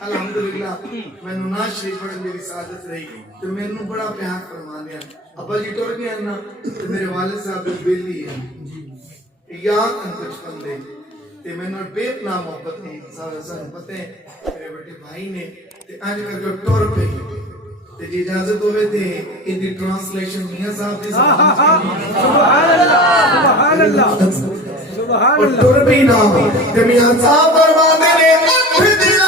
الحمدللہ میں نماز شریف پڑھن میری سعادت رہی تو میں نے بڑا پیار فرما دیا ابا جی ٹر گیا نا تو میرے والد صاحب بیلی ہے یاد ان کچھ بندے تے میں نے بے پناہ محبت نہیں سارے پتہ ہے میرے بیٹے بھائی نے تے آج کر جو ٹور پہ تے جی اجازت ہوئے تھے ان دی ٹرانسلیشن میاں صاحب کی سبحان اللہ سبحان اللہ ٹور بھی نہ تے میاں صاحب فرما دے نے اٹھ دیا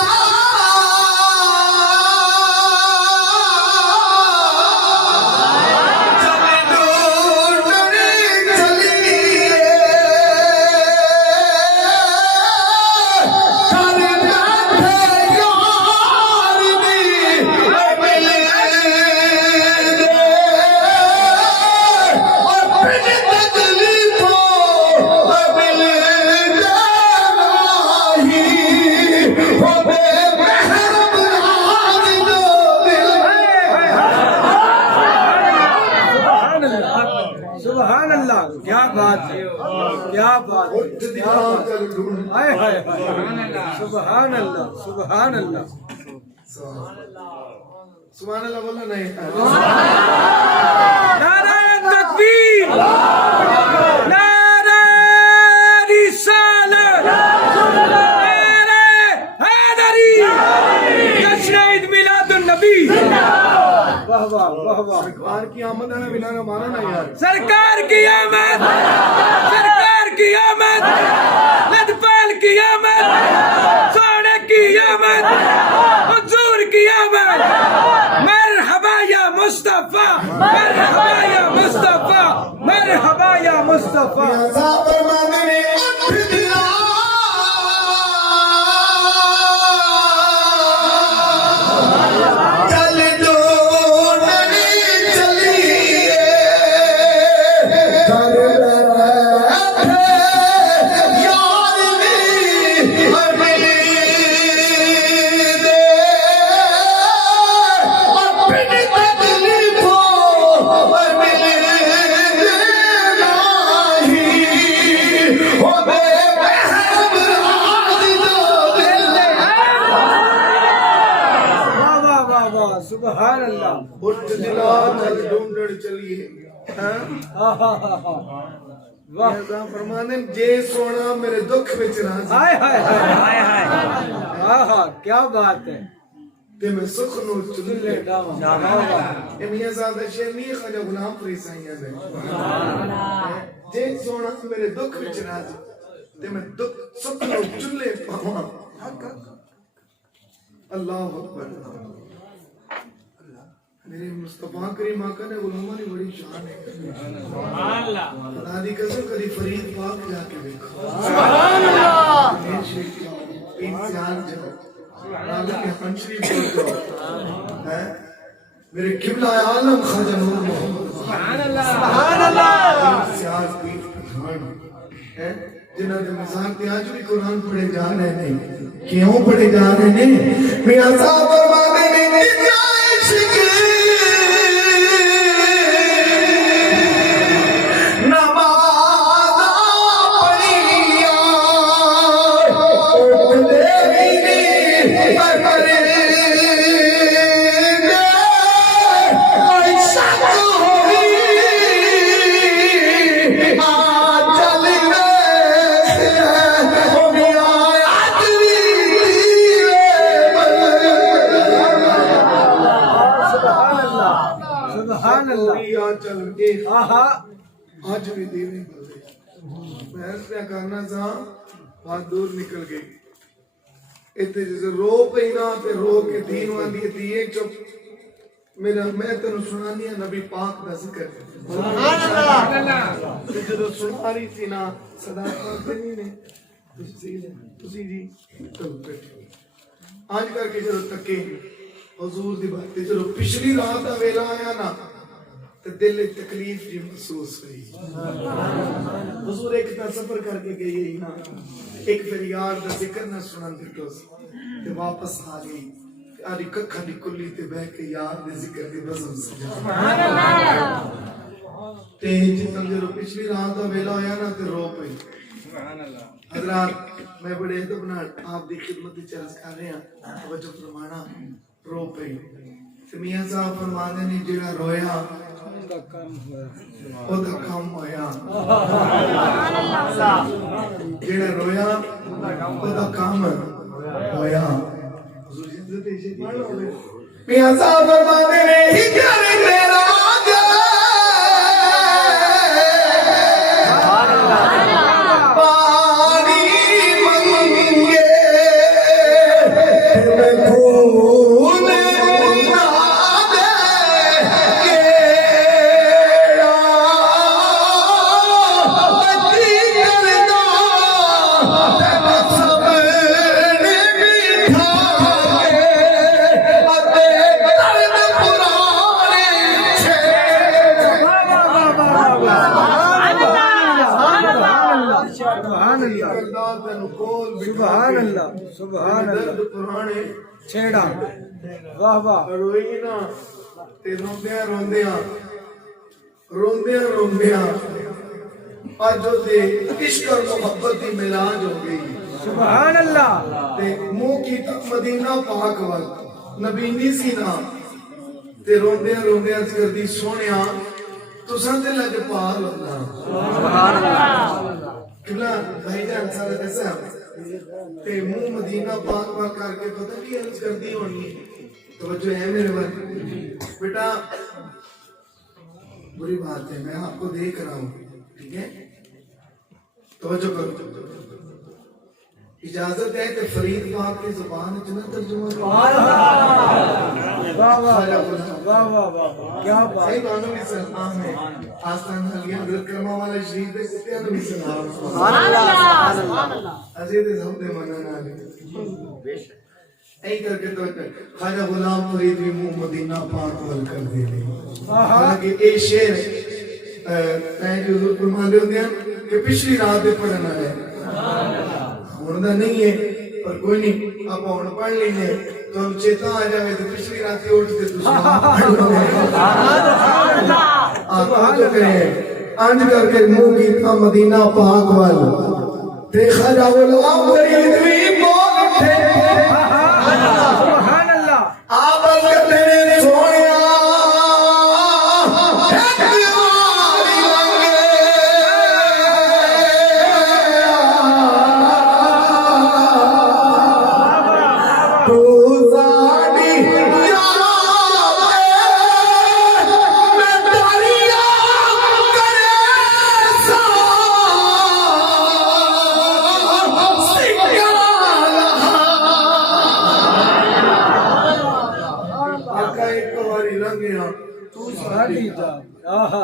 سبحان اللہ کیا بات ہے کیا بات ہے سبحان اللہ سبحان اللہ سبحان اللہ بولنا نہیں نعرہ تکبیر نعرہ رسالت نعرہ حیدری جشن عید میلاد النبی واہ واہ واہ واہ سرکار کی آمد ہے بنا نہ مانا نا یار سرکار کی آمد سرکار کی آمد لدپال کی آمد سونے کی آمد حضور کی آمد مرحبا یا مصطفیٰ مرحبا یا مصطفیٰ مرحبا یا مصطفیٰ صاحب فرماتے نے اٹھ دیا سبحان اللہ اٹھ دلا چل ڈھونڈڑ چلیے واہ فرمانے جے سونا میرے دکھ وچ راضی ہائے ہائے ہائے ہائے کیا بات ہے تے میں سکھ نو چلے ڈاواں اے میاں صاحب دا شعر نہیں خواجہ غلام فرید سائیاں دے جے سونا میرے دکھ وچ راضی تے میں دکھ سکھ نو چلے پاواں اللہ اکبر میرے مصطفیٰ کریم آقا نے علماء نے بڑی شان ہے سبحان اللہ خدا دی قسم کبھی فرید پاک جا کے دیکھو سبحان اللہ میرے شریف انسان جو اللہ کے ہم شریف جو میرے قبلہ عالم خواجہ نور محمد سبحان اللہ سیاز پیر پٹھان جنہاں دے مزار تے آج بھی قرآن پڑھے جا رہے ہیں کیوں پڑھے جا رہے ہیں میاں صاحب فرماتے ہیں آج بھی دیویں بلے میں پہ کرنا تھا بات دور نکل گئی اتنے جیسے رو پہنا تے رو کے دین والی دیئے چپ میرا میں تنو سنانی ہے نبی پاک دا ذکر سبحان اللہ جدو سنا رہی تھی نا صداقت دینی نے تسی جی آج کر کے جدو تکے حضور دی باتیں جدو پچھلی رات دا ویلا آیا نا تو دل تکلیف جی محسوس ہوئی حضور ایک تا سفر کر کے گئی ہے نا ایک پھر یار دا ذکر نہ سنن دیتو تے واپس آ گئی آدھی ککھا دی کلی تے بہ کے یار دے ذکر دی بزم سجا سبحان اللہ تے جتن جو پچھلی رات دا ویلا ہویا نا تے رو پئی سبحان اللہ حضرات میں بڑے ادب نال آپ دی خدمت وچ عرض کر رہا توجہ فرمانا رو پئی تے میاں صاحب فرماندے نے جڑا رویا او دا کام ہویا جڑا رویا او دا کام ہویا حضور جی عزت ایسے پڑھ لو میاں صاحب فرماندے نے ہجر میرا سبحان اللہ سبحان اللہ چھیڑا واہ واہ روئی نا تے روندیاں روندیاں روندیاں روندیاں اج تے عشق اور محبت دی ملاج ہو گئی سبحان اللہ تے منہ کی تک مدینہ پاک وال نبی نہیں سی نا تے روندیاں روندیاں کردی سونیا تساں تے لج پال ہونا سبحان اللہ قبلہ بھائی جان سارے ایسا تے منہ مدینہ پاک پاک کر کے پتہ کی عرض کر دی ہونی توجہ ہے میرے بھائی بیٹا بری بات ہے میں آپ کو دیکھ رہا ہوں ٹھیک ہے توجہ کرو اجازت ہے کہ فرید پاک کی زبان اتنا ترجمہ واہ واہ واہ واہ کیا بات صحیح بانوں بھی سلام ہے آستان حلیہ حضرت کرمہ والا شریف دے کتیاں بھی سلام سبحان اللہ سبحان اللہ عزیز ہم دے منن والے ایک کر کے تو خواجہ غلام فرید بھی منہ مدینہ پاک ول کر دے حالانکہ اے شعر میں جو حضور فرماندے ہوندے ہیں کہ پچھلی رات دے پڑھنا ہے ہن دا نہیں ہے پر کوئی نہیں آپ ہن پڑھ لینے تو ہم چیتا آ جائے تو پچھلی رات اٹھ کے سبحان اللہ آپ جو کریں انج کر کے منہ کیتا مدینہ پاک ول تے خواجہ غلام فرید بھی بول اٹھے سبحان اللہ آپ کرتے ہیں سونیا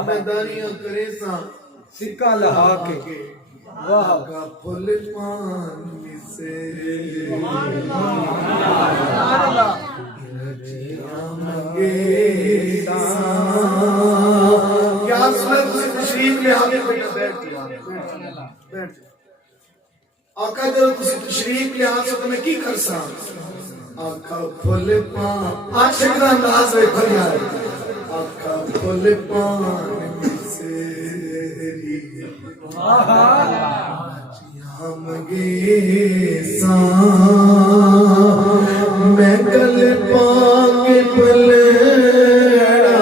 میدانیاں کرے سا سکہ لہا کے واہ کا پھل پانی سے کیا صورت تشریف لے آگے بیٹھ آقا جب کسی تشریف لے آگے تو میں کی کر سا آقا پھل پانی آج شکرہ انداز ہے کھل جائے آقا پھل پانی سے ہم گے سان میں کل پاک پلڑا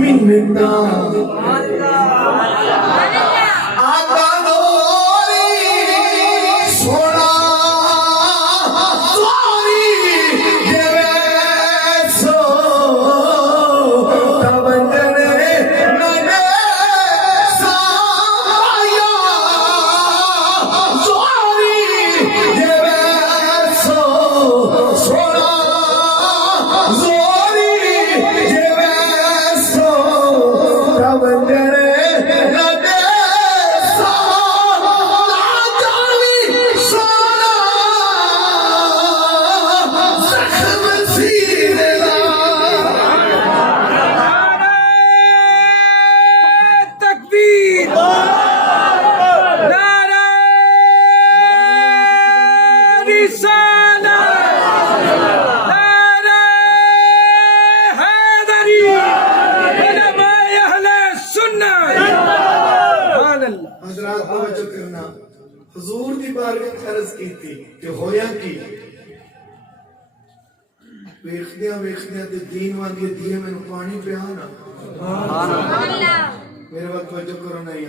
منتا آقا دوری سونا سوری سو کی تھی کہ ہویا کی ویخدیاں تے دین والی دیئے میں پانی پہ آنا میرے وقت وجہ کرو نہیں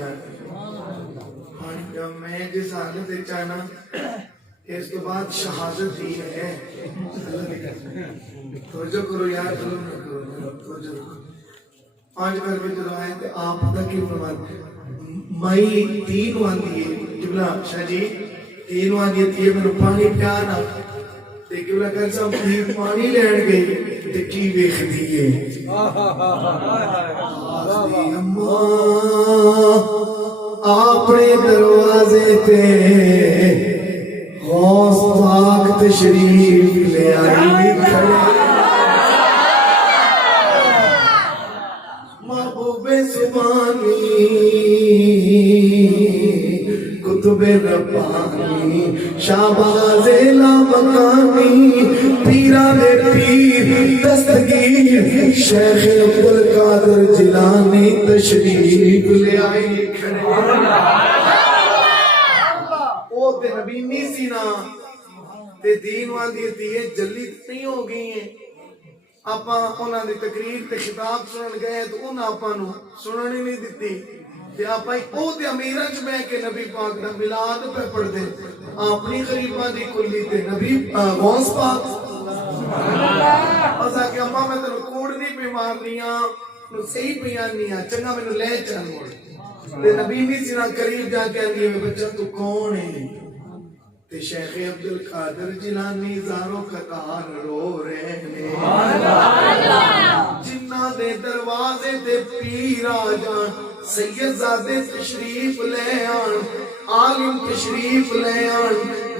پانی پہ میں جس حالت چاہنا اس کے بعد شہادت دی ہے توجہ کرو یار ظلم نہ کرو توجہ کرو 5 گھر میں جو آئے تھے آپ پتہ کی فرماتے مائی تین والی ہے قبلہ شاہ جی تین والی ہے میں پانی پہ آنا تے قبلہ کر سا پانی لین گئی تے کی ویخ دیئے اماں اپنے دروازے تے غوث پاک تشریف لے آئی کھڑے محبوب زبانی کتب ربانی شہباز لامکانی پیران پیر دستگیر شیخ عبدالقادر جیلانی تشریف لے آئی کھڑے او تے نبی نہیں سی نا تے دین والی دیئے جلی نہیں ہو گئی ہیں آپاں انہاں دی تقریر تے خطاب سنن گئے تو انہاں آپاں نو سنن ہی نہیں دیتی تے آپاں او تے امیراں چ میں کہ نبی پاک دا میلاد پہ پڑھ دے اپنی غریباں دی کلی تے نبی غوث پاک اسا کہ اماں میں تینوں کوڑ نہیں پہ مارنیاں نو صحیح بیانیاں چنگا مینوں لے چل موڑ تے نبی نہیں سی نا قریب جا کے آندی ہے بچہ تو کون ہے تے شیخ عبدالقادر جیلانی زاروں قطار رو رہے ہیں جنہ دے دروازے دے پیر آ جان سید زادے تشریف لے آن عالم تشریف لے آن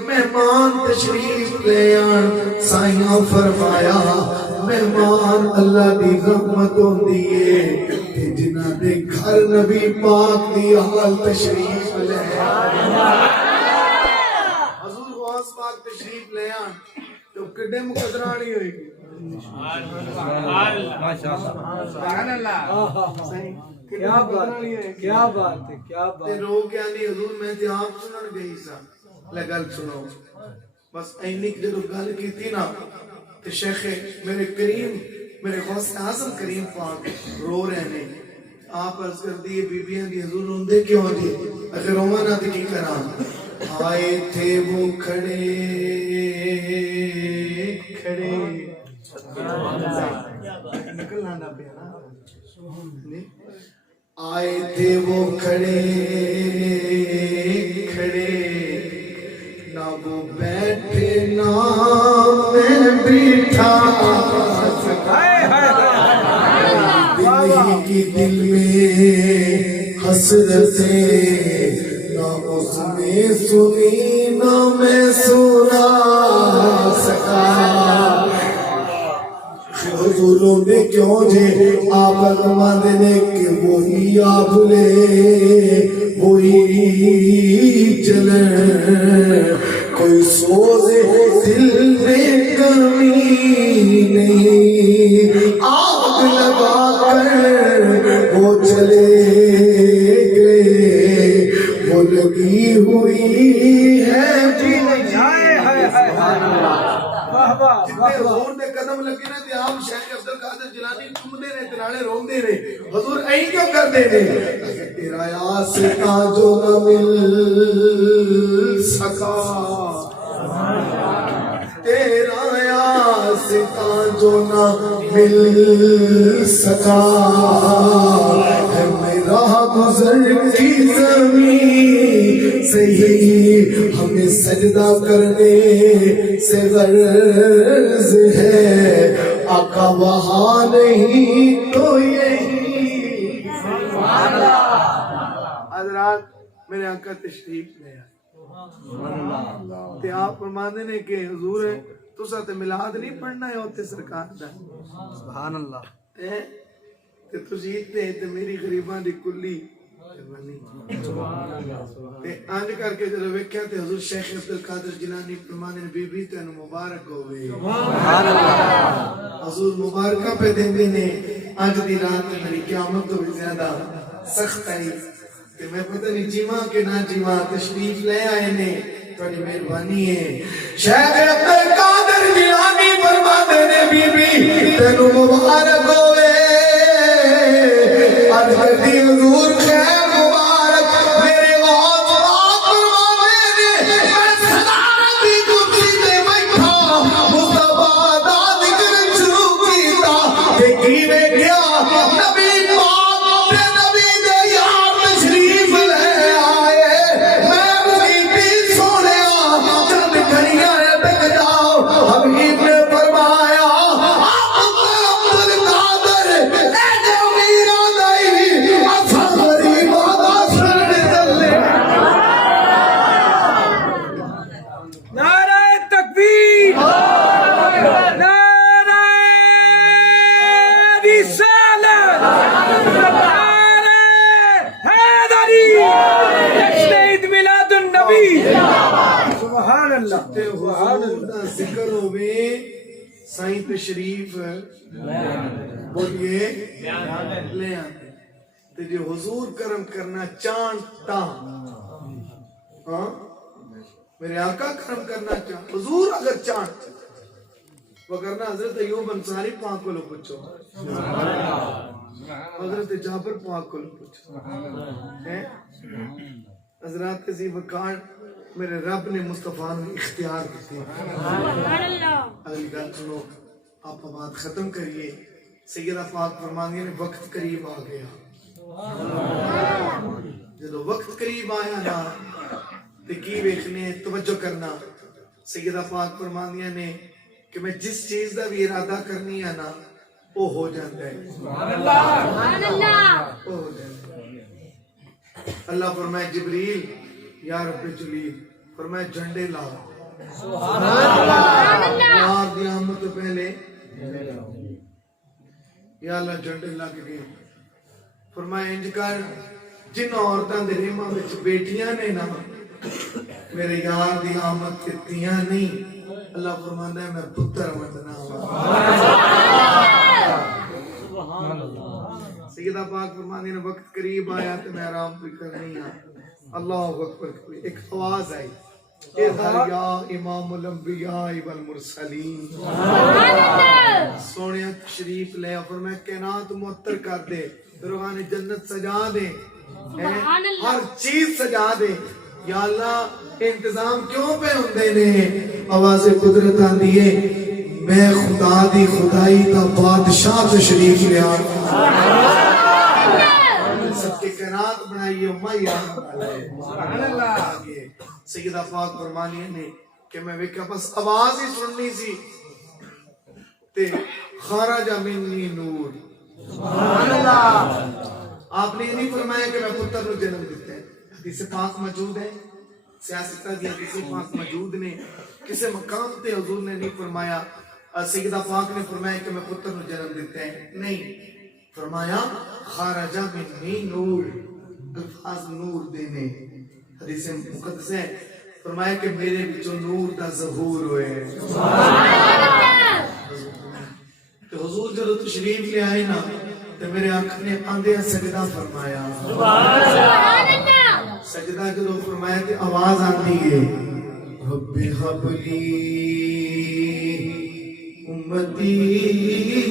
مہمان تشریف لے آن سائیاں فرمایا مہمان اللہ دی رحمت ہوندی ہے جنہ دے گھر نبی پاک دی حال تشریف لے آن حضور غوث پاک تشریف لے آن تو کڈے مقدرانی ہوئی گی سبحان اللہ کیا بات ہے کیا بات ہے کیا بات ہے رو کے آنی حضور میں تے آپ سنن گئی سا لگل سنو بس اینک جدو گل کی تھی نا تے شیخ میرے کریم میرے غوث اعظم کریم پاک رو رہے ہیں آپ عرض کر دیئے بی بیاں دی حضور روندے کیوں دی اگر رومانا تے کی کران آئے تھے وہ کھڑے نکلنا نہ پیانا آئے تھے وہ کھڑے نہ وہ بیٹھے نہ میں بیٹھا دل کی دل میں حسرتیں نہ اس نے سنی نہ میں سنا سکا حضوروں نے کیوں جے آپ فرماتے نے کہ وہی آپ لے وہی چلے کوئی سوز دل میں کمی نہیں آگ لگا کر وہ چلے گئے وہ لگی ہوئی ہے جتنے حضور دے قدم لگے نا تے آپ شیخ عبدالقادر جیلانی ٹمدے نے تنالے روندے نے حضور این کیوں کر دے نے تیرا یاستا جو نہ مل سکا تیرا یاستا جو نہ مل سکا ہے میرا گزر کی زمین سے ہی ہمیں سجدہ کرنے سے غرض ہے آقا وہاں نہیں تو یہی حضرات میرے آقا تشریف لے تے آپ فرماندے نے کہ حضور تسا تے میلاد نہیں پڑھنا ہے ہوتے سرکار دا سبحان اللہ تے تسی تے میری غریباں دی کلی آج کر کے جب ویکھیا تے حضور شیخ عبدالقادر جیلانی فرمانے بی بی تینوں مبارک ہوئے حضور مبارکہ پہ دیندے نے آج دی رات میری قیامت تو بھی زیادہ سخت آئی کہ میں پتہ نہیں جیمہ کے نہ جیمہ تشریف لے آئے نے بڑی مہربانی ہے شیخ عبد القادر جیلانی فرماتے نے بی بی تینوں مبارک ہوئے عرض کرتی حضور خیر مبارک میرے غوث پاک فرماتے نے میں صدارت کی کرسی تے بیٹھا مصطفیٰ دا ذکر شروع کیتا کہ کیویں گیا نبی پاک تے نبی دے یار تشریف لے آئے میں حبیبی سونیا چند گھڑیاں تک جاؤ حبیب نے فرمایا عبد القادر اے جو میرا نہیں اساں غریباں دا سرن چلے نعرہ تکبیر نعرہ رسالت نعرہ حیدری جشن عید میلاد النبی سبحان اللہ تے حضور دا ذکر ہوئے سائیں تشریف بولیے لے آتے تے جو حضور کرم کرنا چانتا ہاں میرے آقا کرم کرنا چاہتا حضور اگر چانتا وگرنہ حضرت ایوب انصاری پاک کو لو پوچھو حضرت جابر پاک کو لو پوچھو حضرات عزیز وقار میرے رب نے مصطفیٰ نے اختیار کیتے اگلی گل سنو آپ بات ختم کریے سیدہ پاک فرماندی نے وقت قریب آ گیا جدو وقت قریب آیا نا تے کی ویکھنے توجہ کرنا سیدہ پاک فرماندیاں نے کہ میں جس چیز دا بھی ارادہ کرنی ہے نا وہ ہو جاتا ہے سبحان اللہ وہ ہو جاتا ہے اللہ فرمائے جبریل یا رب جلیل فرمائے جھنڈے لاؤ سبحان اللہ یار دی آمد تو پہلے یا اللہ جھنڈے لا کے گئے فرمائے انج کر جن عورتاں دے ریماں وچ بیٹیاں نے نا میرے یار دی آمد کتیاں نہیں اللہ فرماندا ہے میں پتر وندنا سبحان اللہ سیدہ پاک فرماندی نے وقت قریب آیا تو میں آرام بھی کرنی ہے اللہ اکبر ایک آواز آئی اظہر یا امام الانبیاء والمرسلین سونیا تشریف لے اور میں کائنات معطر کر دے روحانی جنت سجا دے ہر چیز سجا دے یا اللہ انتظام کیوں پہ ہوندے نے آواز قدرت آندی ہے میں خدا دی خدائی دا بادشاہ تشریف لے آ سب کے کائنات بنائیے امائیہ آگے سیدہ پاک فرمانی نے کہ میں ویکھا بس آواز ہی سننی سی تے خارج منی نور سبحان اللہ آپ نے نہیں فرمایا کہ میں پتر نو جنم دیتا ہے حدیث پاک موجود ہے سیاستہ دی حدیث پاک موجود نے کسے مقام تے حضور نے نہیں فرمایا سیدہ پاک نے فرمایا کہ میں پتر نو جنم دیتا ہے نہیں فرمایا خارجہ منی نور الفاظ نور دینے حدیث مقدس ہے فرمایا کہ میرے بچوں نور دا ظہور ہوئے تو حضور جب تشریف لے آئے نا تو میرے آنکھ نے آندھے سجدہ فرمایا سجدہ جب فرمایا کہ آواز آندھی ہے رب حبلی امتی